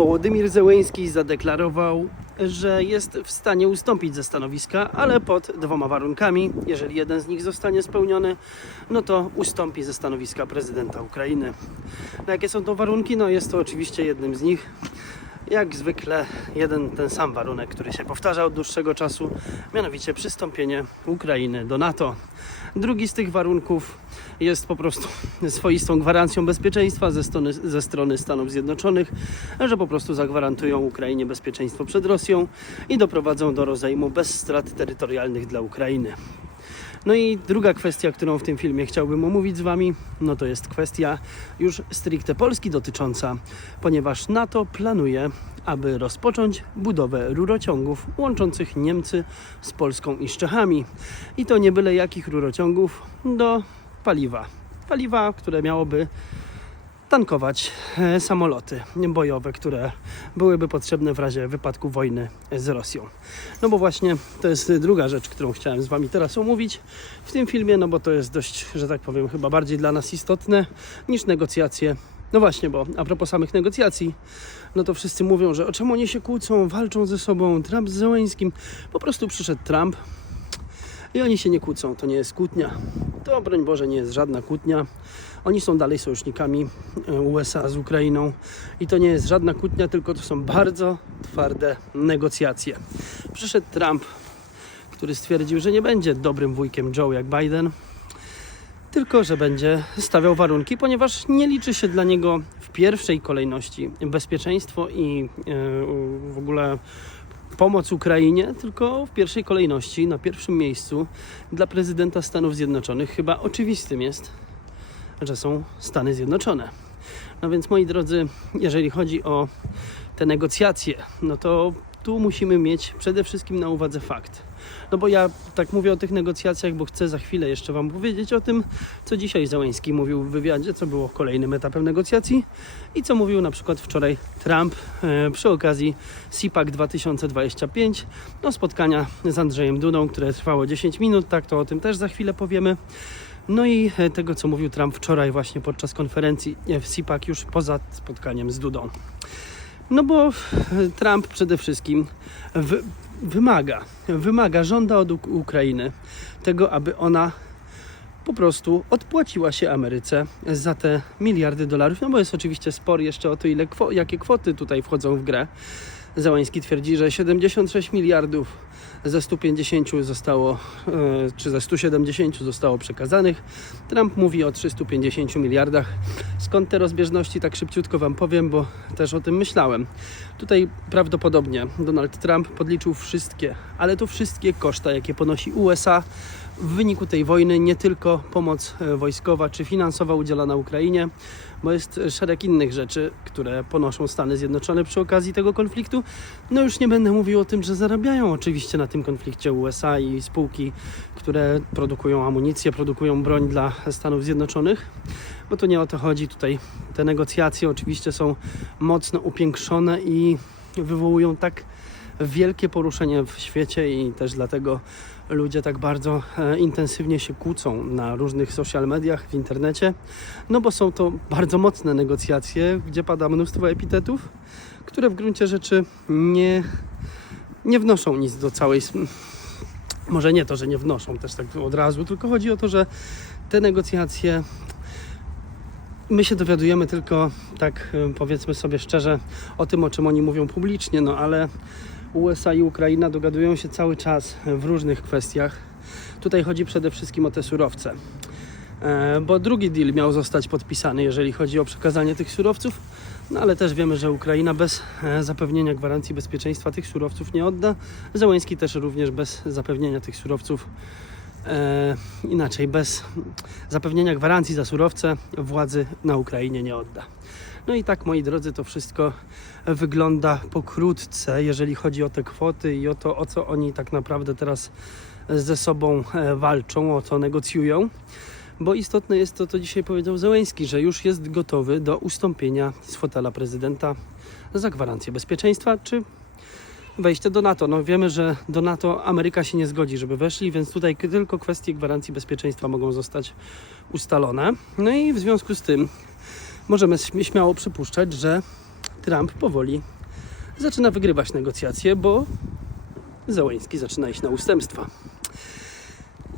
Wołodymir Zełeński zadeklarował, że jest w stanie ustąpić ze stanowiska, ale pod dwoma warunkami. Jeżeli jeden z nich zostanie spełniony, no to ustąpi ze stanowiska prezydenta Ukrainy. Jakie są to warunki? No jest to oczywiście jednym z nich. Jak zwykle jeden ten sam warunek, który się powtarza od dłuższego czasu, mianowicie przystąpienie Ukrainy do NATO. Drugi z tych warunków jest po prostu swoistą gwarancją bezpieczeństwa ze strony, ze strony Stanów Zjednoczonych, że po prostu zagwarantują Ukrainie bezpieczeństwo przed Rosją i doprowadzą do rozejmu bez strat terytorialnych dla Ukrainy. No i druga kwestia, którą w tym filmie chciałbym omówić z Wami, no to jest kwestia już stricte Polski dotycząca, ponieważ NATO planuje, aby rozpocząć budowę rurociągów łączących Niemcy z Polską i z Czechami. I to nie byle jakich rurociągów do paliwa. Paliwa, które miałoby tankować e, samoloty bojowe, które byłyby potrzebne w razie wypadku wojny z Rosją. No bo właśnie to jest druga rzecz, którą chciałem z Wami teraz omówić w tym filmie, no bo to jest dość, że tak powiem, chyba bardziej dla nas istotne niż negocjacje. No właśnie, bo a propos samych negocjacji, no to wszyscy mówią, że o czemu oni się kłócą, walczą ze sobą, Trump z Zełęńskim. Po prostu przyszedł Trump, i oni się nie kłócą, to nie jest kłótnia. To broń Boże nie jest żadna kłótnia. Oni są dalej sojusznikami e, USA z Ukrainą i to nie jest żadna kłótnia, tylko to są bardzo twarde negocjacje. Przyszedł Trump, który stwierdził, że nie będzie dobrym wujkiem Joe jak Biden, tylko że będzie stawiał warunki, ponieważ nie liczy się dla niego w pierwszej kolejności bezpieczeństwo i e, w ogóle pomoc Ukrainie, tylko w pierwszej kolejności, na pierwszym miejscu dla prezydenta Stanów Zjednoczonych chyba oczywistym jest, że są Stany Zjednoczone. No więc moi drodzy, jeżeli chodzi o te negocjacje, no to tu musimy mieć przede wszystkim na uwadze fakt. No bo ja tak mówię o tych negocjacjach, bo chcę za chwilę jeszcze Wam powiedzieć o tym, co dzisiaj Załęski mówił w wywiadzie, co było kolejnym etapem negocjacji i co mówił na przykład wczoraj Trump e, przy okazji CPAC 2025, no spotkania z Andrzejem Dudą, które trwało 10 minut, tak to o tym też za chwilę powiemy. No i e, tego, co mówił Trump wczoraj właśnie podczas konferencji w CPAC już poza spotkaniem z Dudą. No bo Trump przede wszystkim w, wymaga, wymaga, żąda od Uk- Ukrainy tego, aby ona po prostu odpłaciła się Ameryce za te miliardy dolarów. No bo jest oczywiście spor jeszcze o to, ile jakie kwoty tutaj wchodzą w grę. Załański twierdzi, że 76 miliardów ze 150 zostało, e, czy ze 170 zostało przekazanych. Trump mówi o 350 miliardach. Skąd te rozbieżności, tak szybciutko Wam powiem, bo też o tym myślałem. Tutaj prawdopodobnie Donald Trump podliczył wszystkie, ale to wszystkie koszta, jakie ponosi USA w wyniku tej wojny, nie tylko pomoc e, wojskowa czy finansowa udzielana Ukrainie, bo jest szereg innych rzeczy, które ponoszą Stany Zjednoczone przy okazji tego konfliktu. No już nie będę mówił o tym, że zarabiają oczywiście na tym konflikcie USA i spółki, które produkują amunicję, produkują broń dla Stanów Zjednoczonych, bo to nie o to chodzi. Tutaj te negocjacje oczywiście są mocno upiększone i wywołują tak wielkie poruszenie w świecie i też dlatego ludzie tak bardzo e, intensywnie się kłócą na różnych social mediach, w internecie, no bo są to bardzo mocne negocjacje, gdzie pada mnóstwo epitetów, które w gruncie rzeczy nie, nie wnoszą nic do całej. Może nie to, że nie wnoszą też tak od razu, tylko chodzi o to, że te negocjacje my się dowiadujemy tylko tak e, powiedzmy sobie szczerze o tym, o czym oni mówią publicznie, no ale USA i Ukraina dogadują się cały czas w różnych kwestiach. Tutaj chodzi przede wszystkim o te surowce. E, Bo drugi deal miał zostać podpisany, jeżeli chodzi o przekazanie tych surowców, no ale też wiemy, że Ukraina bez e, zapewnienia gwarancji bezpieczeństwa tych surowców nie odda. Zełęński też również bez zapewnienia tych surowców, e, inaczej, bez zapewnienia gwarancji za surowce władzy na Ukrainie nie odda. No i tak, moi drodzy, to wszystko wygląda pokrótce, jeżeli chodzi o te kwoty i o to, o co oni tak naprawdę teraz ze sobą e, walczą, o co negocjują. Bo istotne jest to, co dzisiaj powiedział Zełęński, że już jest gotowy do ustąpienia z fotela prezydenta za gwarancję bezpieczeństwa, czy wejście do NATO. No wiemy, że do NATO Ameryka się nie zgodzi, żeby weszli, więc tutaj tylko kwestie gwarancji bezpieczeństwa mogą zostać ustalone. No i w związku z tym możemy śmi- śmiało przypuszczać, że Trump powoli zaczyna wygrywać negocjacje, bo Załański zaczyna iść na ustępstwa.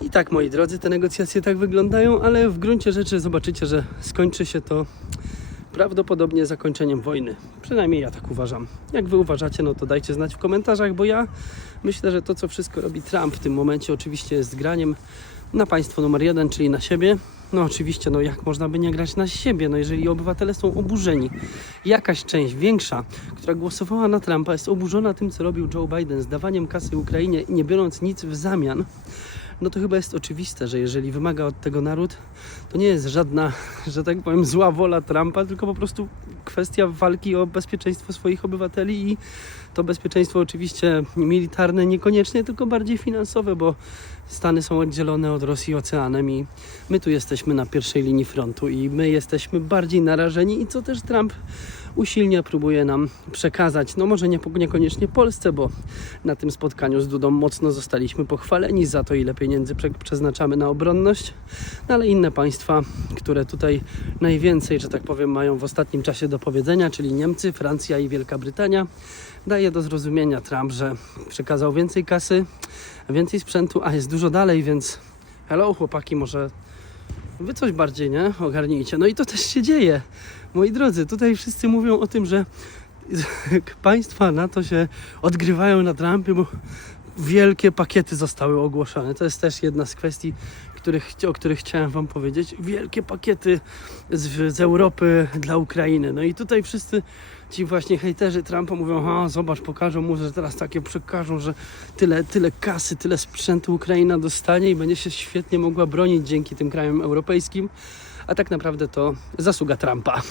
I tak, moi drodzy, te negocjacje tak wyglądają, ale w gruncie rzeczy zobaczycie, że skończy się to prawdopodobnie zakończeniem wojny. Przynajmniej ja tak uważam. Jak wy uważacie, no to dajcie znać w komentarzach, bo ja myślę, że to, co wszystko robi Trump w tym momencie, oczywiście jest graniem na państwo numer jeden, czyli na siebie. No oczywiście, no jak można by nie grać na siebie, no jeżeli obywatele są oburzeni, jakaś część większa, która głosowała na Trumpa jest oburzona tym, co robił Joe Biden z dawaniem kasy Ukrainie nie biorąc nic w zamian, no to chyba jest oczywiste, że jeżeli wymaga od tego naród, to nie jest żadna, że tak powiem, zła wola Trumpa, tylko po prostu kwestia walki o bezpieczeństwo swoich obywateli i to bezpieczeństwo oczywiście militarne niekoniecznie, tylko bardziej finansowe, bo Stany są oddzielone od Rosji oceanem i my tu jesteśmy na pierwszej linii frontu i my jesteśmy bardziej narażeni i co też Trump usilnie próbuje nam przekazać. No może nie, niekoniecznie Polsce, bo na tym spotkaniu z Dudą mocno zostaliśmy pochwaleni za to, ile pieniędzy prze, przeznaczamy na obronność, no ale inne państwa, które tutaj najwięcej, że tak powiem, mają w ostatnim czasie do powiedzenia, czyli Niemcy, Francja i Wielka Brytania, daje do zrozumienia Trump, że przekazał więcej kasy, więcej sprzętu, a jest dużo dalej, więc hello chłopaki, może wy coś bardziej, nie? Ogarnijcie. No i to też się dzieje. Moi drodzy, tutaj wszyscy mówią o tym, że państwa na to się odgrywają na Trumpie, bo wielkie pakiety zostały ogłoszone. To jest też jedna z kwestii, których, o których chciałem Wam powiedzieć. Wielkie pakiety z, z Europy dla Ukrainy. No i tutaj wszyscy ci właśnie hejterzy Trumpa mówią, a zobacz, pokażą mu, że teraz takie przekażą, że tyle, tyle kasy, tyle sprzętu Ukraina dostanie i będzie się świetnie mogła bronić dzięki tym krajom europejskim. A tak naprawdę to zasługa Trumpa,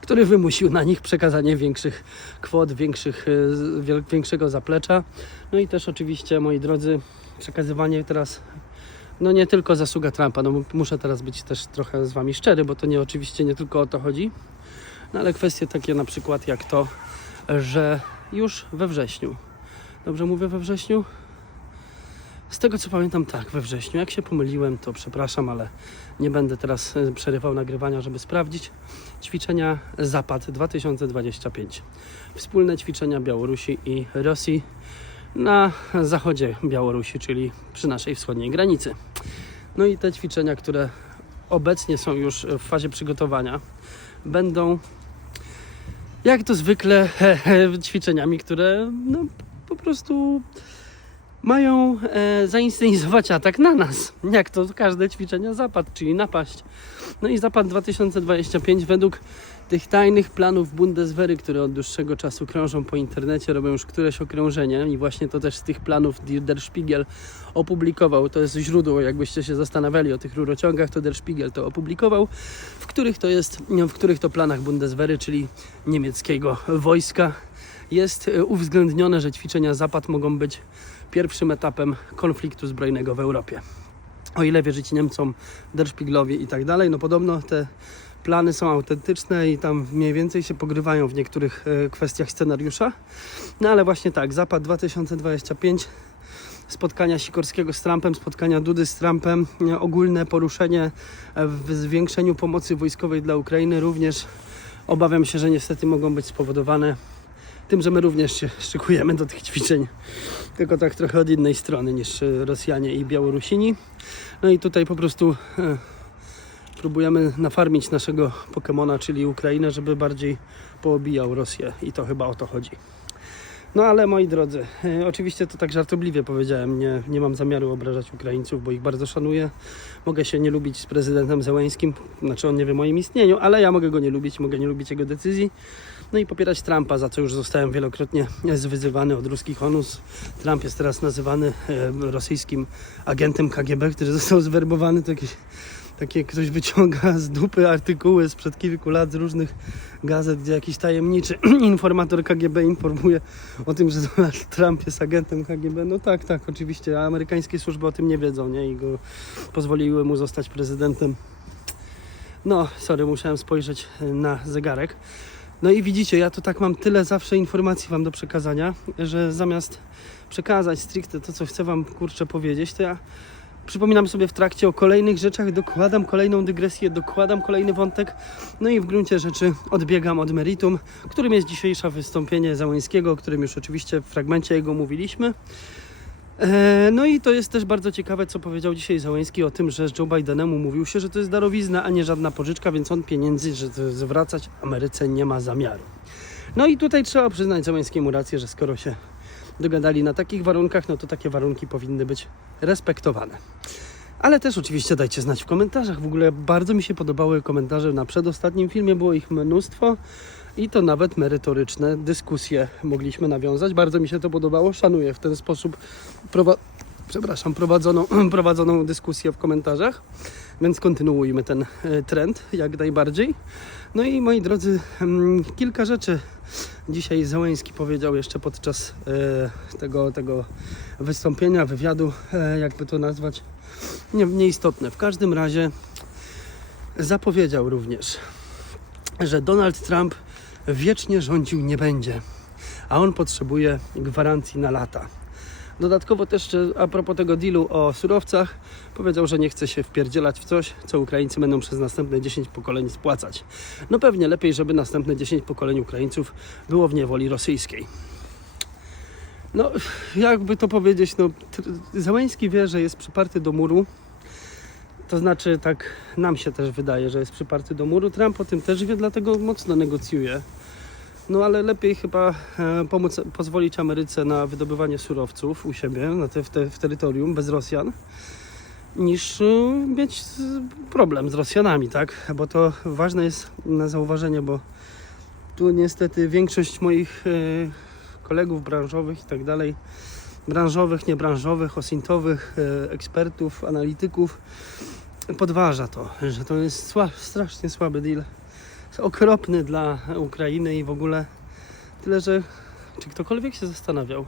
który wymusił na nich przekazanie większych kwot, większych, e, większego zaplecza. No i też oczywiście, moi drodzy, przekazywanie teraz no nie tylko zasługa Trumpa, no muszę teraz być też trochę z Wami szczery, bo to nie oczywiście nie tylko o to chodzi, no ale kwestie takie na przykład jak to, że już we wrześniu, dobrze mówię we wrześniu? Z tego co pamiętam, tak, we wrześniu. Jak się pomyliłem, to przepraszam, ale nie będę teraz e, przerywał nagrywania, żeby sprawdzić. Ćwiczenia Zapad 2025. Wspólne ćwiczenia Białorusi i Rosji na zachodzie Białorusi, czyli przy naszej wschodniej granicy. No i te ćwiczenia, które obecnie są już w fazie przygotowania, będą jak to zwykle ćwiczeniami, które no, po prostu mają e, zainscenizować atak na nas. Jak to każde ćwiczenia Zapad, czyli napaść. No i Zapad 2025 według tych tajnych planów Bundeswehry, które od dłuższego czasu krążą po internecie, robią już któreś okrążenie i właśnie to też z tych planów Der Spiegel opublikował, to jest źródło, jakbyście się zastanawiali o tych rurociągach, to Der Spiegel to opublikował, w których to jest, w których to planach Bundeswehry, czyli niemieckiego wojska, jest e, uwzględnione, że ćwiczenia Zapad mogą być pierwszym etapem konfliktu zbrojnego w Europie. O ile wierzyć Niemcom, Der Spiegelowi i tak dalej, no podobno te plany są autentyczne i tam mniej więcej się pogrywają w niektórych e, kwestiach scenariusza. No ale właśnie tak, Zapad 2025, spotkania Sikorskiego z Trumpem, spotkania Dudy z Trumpem, e, ogólne poruszenie e, w zwiększeniu pomocy wojskowej dla Ukrainy również obawiam się, że niestety mogą być spowodowane tym, że my również się szykujemy do tych ćwiczeń, tylko tak trochę od innej strony niż e, Rosjanie i Białorusini. No i tutaj po prostu e, próbujemy nafarmić naszego Pokemona, czyli Ukrainę, żeby bardziej poobijał Rosję i to chyba o to chodzi. No ale moi drodzy, e, oczywiście to tak żartobliwie powiedziałem, nie, nie mam zamiaru obrażać Ukraińców, bo ich bardzo szanuję. Mogę się nie lubić z prezydentem Zełęskim, znaczy on nie wie o moim istnieniu, ale ja mogę go nie lubić, mogę nie lubić jego decyzji. No i popierać Trumpa, za co już zostałem wielokrotnie zwyzywany od ruskich onus. Trump jest teraz nazywany e, rosyjskim agentem KGB, który został zwerbowany, jakieś takie ktoś wyciąga z dupy artykuły sprzed kilku lat z różnych gazet, gdzie jakiś tajemniczy informator KGB informuje o tym, że Donald Trump jest agentem KGB. No tak, tak, oczywiście, a amerykańskie służby o tym nie wiedzą, nie? I go pozwoliły mu zostać prezydentem. No, sorry, musiałem spojrzeć na zegarek. No i widzicie, ja to tak mam tyle zawsze informacji Wam do przekazania, że zamiast przekazać stricte to, co chcę Wam kurczę powiedzieć, to ja przypominam sobie w trakcie o kolejnych rzeczach, dokładam kolejną dygresję, dokładam kolejny wątek, no i w gruncie rzeczy odbiegam od meritum, którym jest dzisiejsze wystąpienie Załęskiego, o którym już oczywiście w fragmencie jego mówiliśmy. E, No i to jest też bardzo ciekawe, co powiedział dzisiaj Załęski o tym, że Joe Bidenemu mówił się, że to jest darowizna, a nie żadna pożyczka, więc on pieniędzy, że zwracać Ameryce nie ma zamiaru. No i tutaj trzeba przyznać Załęskiemu rację, że skoro się dogadali na takich warunkach, no to takie warunki powinny być respektowane. Ale też oczywiście dajcie znać w komentarzach. W ogóle bardzo mi się podobały komentarze na przedostatnim filmie, było ich mnóstwo i to nawet merytoryczne dyskusje mogliśmy nawiązać. Bardzo mi się to podobało. Szanuję w ten sposób prowa- prowadzoną, prowadzoną dyskusję w komentarzach, więc kontynuujmy ten e, trend jak najbardziej. No i moi drodzy, mm, kilka rzeczy dzisiaj Załęski powiedział jeszcze podczas e, tego, tego wystąpienia, wywiadu, e, jakby to nazwać, nie, nieistotne. W każdym razie zapowiedział również, że Donald Trump wiecznie rządził nie będzie, a on potrzebuje gwarancji na lata. Dodatkowo też a propos tego dealu o surowcach, powiedział, że nie chce się wpierdzielać w coś, co Ukraińcy będą przez następne 10 pokoleń spłacać. No pewnie lepiej, żeby następne 10 pokoleń Ukraińców było w niewoli rosyjskiej. No, jakby to powiedzieć, no, Załęski wie, że jest przyparty do muru. To znaczy, tak nam się też wydaje, że jest przyparty do muru. Trump o tym też wie, dlatego mocno negocjuje. No ale lepiej chyba e, pomóc, pozwolić Ameryce na wydobywanie surowców u siebie, na te, w, te, w terytorium, bez Rosjan, niż e, mieć problem z Rosjanami, tak? Bo to ważne jest na zauważenie, bo tu niestety większość moich e, kolegów branżowych i tak dalej, branżowych, niebranżowych, osintowych, ekspertów, analityków podważa to, że to jest sła, strasznie słaby deal okropny dla Ukrainy i w ogóle tyle, że czy ktokolwiek się zastanawiał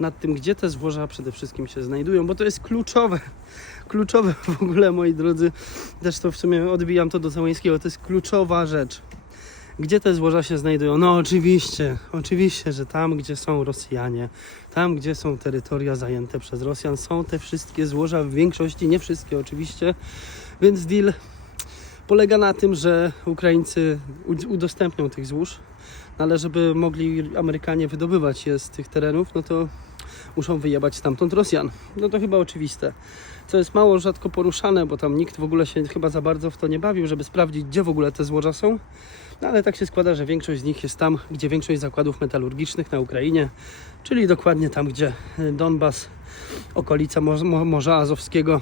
nad tym, gdzie te złoża przede wszystkim się znajdują, bo to jest kluczowe, kluczowe w ogóle, moi drodzy, też to w sumie odbijam to do Załęskiego, to jest kluczowa rzecz. Gdzie te złoża się znajdują? No oczywiście, oczywiście, że tam, gdzie są Rosjanie, tam, gdzie są terytoria zajęte przez Rosjan, są te wszystkie złoża, w większości, nie wszystkie oczywiście, więc deal polega na tym, że Ukraińcy udostępnią tych złóż, no ale żeby mogli Amerykanie wydobywać je z tych terenów, no to muszą wyjebać stamtąd Rosjan. No to chyba oczywiste. Co jest mało rzadko poruszane, bo tam nikt w ogóle się chyba za bardzo w to nie bawił, żeby sprawdzić, gdzie w ogóle te złoża są. No ale tak się składa, że większość z nich jest tam, gdzie większość zakładów metalurgicznych na Ukrainie, czyli dokładnie tam, gdzie Donbas, okolica Mor- Mo- Morza Azowskiego,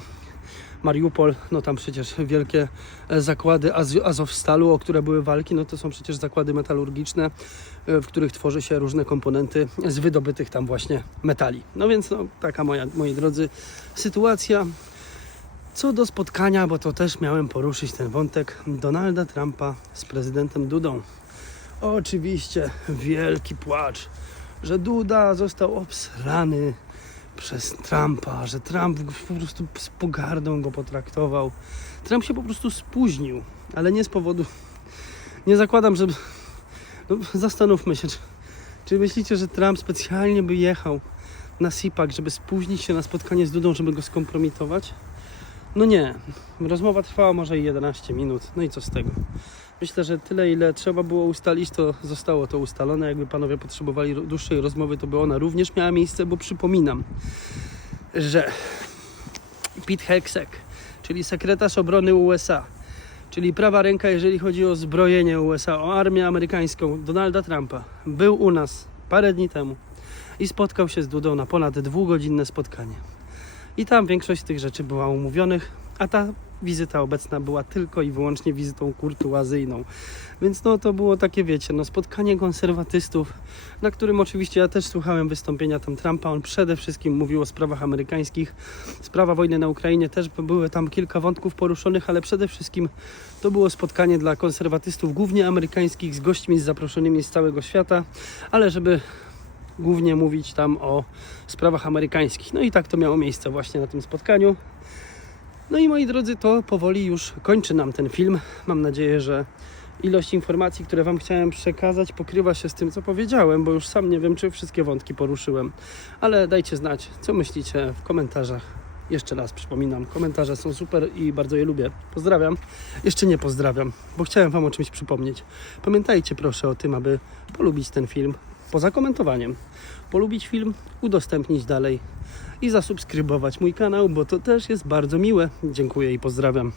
Mariupol, no tam przecież wielkie e, zakłady Az- Azowstalu, o które były walki, no to są przecież zakłady metalurgiczne, e, w których tworzy się różne komponenty z wydobytych tam właśnie metali. No więc no, taka moja, moi drodzy, sytuacja. Co do spotkania, bo to też miałem poruszyć ten wątek Donalda Trumpa z prezydentem Dudą. Oczywiście wielki płacz, że Duda został obsrany przez Trumpa, że Trump po prostu z pogardą go potraktował. Trump się po prostu spóźnił, ale nie z powodu. Nie zakładam, że. No, zastanówmy się, czy, czy myślicie, że Trump specjalnie by jechał na SIPAK, żeby spóźnić się na spotkanie z Dudą, żeby go skompromitować? No nie. Rozmowa trwała może i 11 minut. No i co z tego? Myślę, że tyle, ile trzeba było ustalić, to zostało to ustalone. Jakby panowie potrzebowali dłuższej rozmowy, to by ona również miała miejsce, bo przypominam, że Pete Hegseth, czyli sekretarz obrony USA, czyli prawa ręka, jeżeli chodzi o zbrojenie USA, o armię amerykańską Donalda Trumpa, był u nas parę dni temu i spotkał się z Dudą na ponad dwugodzinne spotkanie. I tam większość z tych rzeczy była umówionych, a ta wizyta obecna była tylko i wyłącznie wizytą kurtuazyjną. Więc no to było takie, wiecie, no spotkanie konserwatystów, na którym oczywiście ja też słuchałem wystąpienia tam Trumpa. On przede wszystkim mówił o sprawach amerykańskich. Sprawa wojny na Ukrainie też były tam kilka wątków poruszonych, ale przede wszystkim to było spotkanie dla konserwatystów, głównie amerykańskich, z gośćmi z zaproszonymi z całego świata, ale żeby głównie mówić tam o sprawach amerykańskich. No i tak to miało miejsce właśnie na tym spotkaniu. No i moi drodzy, to powoli już kończy nam ten film. Mam nadzieję, że ilość informacji, które Wam chciałem przekazać, pokrywa się z tym, co powiedziałem, bo już sam nie wiem, czy wszystkie wątki poruszyłem. Ale dajcie znać, co myślicie w komentarzach Jeszcze raz przypominam, komentarze są super i bardzo je lubię. Pozdrawiam. Jeszcze nie pozdrawiam, bo chciałem Wam o czymś przypomnieć. Pamiętajcie proszę o tym, aby polubić ten film poza komentowaniem. Polubić film, udostępnić dalej i zasubskrybować mój kanał, bo to też jest bardzo miłe. Dziękuję i pozdrawiam.